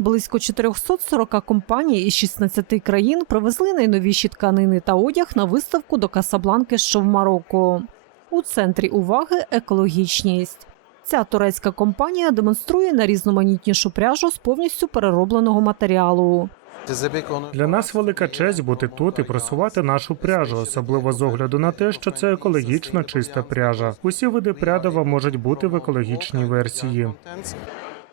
Близько 440 компаній із 16 країн привезли найновіші тканини та одяг на виставку до Касабланки, що в Марокко. У центрі уваги екологічність. Ця турецька компанія демонструє найрізноманітнішу пряжу з повністю переробленого матеріалу. Для нас велика честь бути тут і просувати нашу пряжу, особливо з огляду на те, що це екологічно чиста пряжа. Усі види прядива можуть бути в екологічній версії.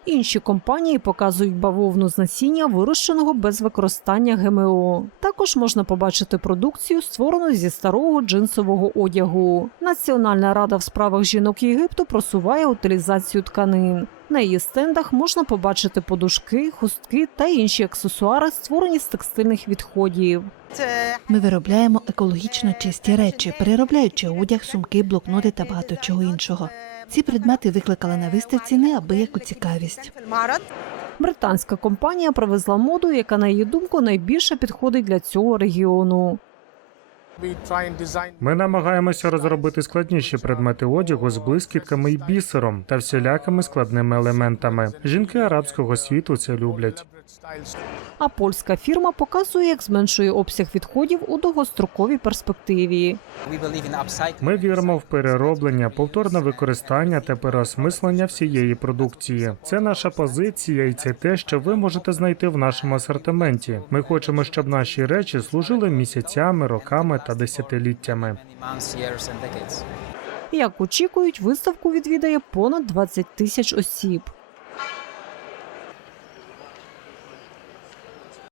Інші компанії показують бавовну з насіння, вирощеного без використання ГМО. Також можна побачити продукцію, створену зі старого джинсового одягу. Національна рада в справах жінок Єгипту просуває утилізацію тканин. На її стендах можна побачити подушки, хустки та інші аксесуари, створені з текстильних відходів. Ми виробляємо екологічно чисті речі, переробляючи одяг, сумки, блокноти та багато чого іншого. Ці предмети викликали на виставці неабияку цікавість. Британська компанія привезла моду, яка, на її думку, найбільше підходить для цього регіону. Ми намагаємося розробити складніші предмети одягу з блискітками і бісером та всілякими складними елементами. Жінки арабського світу це люблять. А польська фірма показує, як зменшує обсяг відходів у довгостроковій перспективі. Ми віримо в перероблення, повторне використання та переосмислення всієї продукції. Це наша позиція, і це те, що ви можете знайти в нашому асортименті. Ми хочемо, щоб наші речі служили місяцями, роками та десятиліттями. Як очікують, виставку відвідає понад 20 тисяч осіб.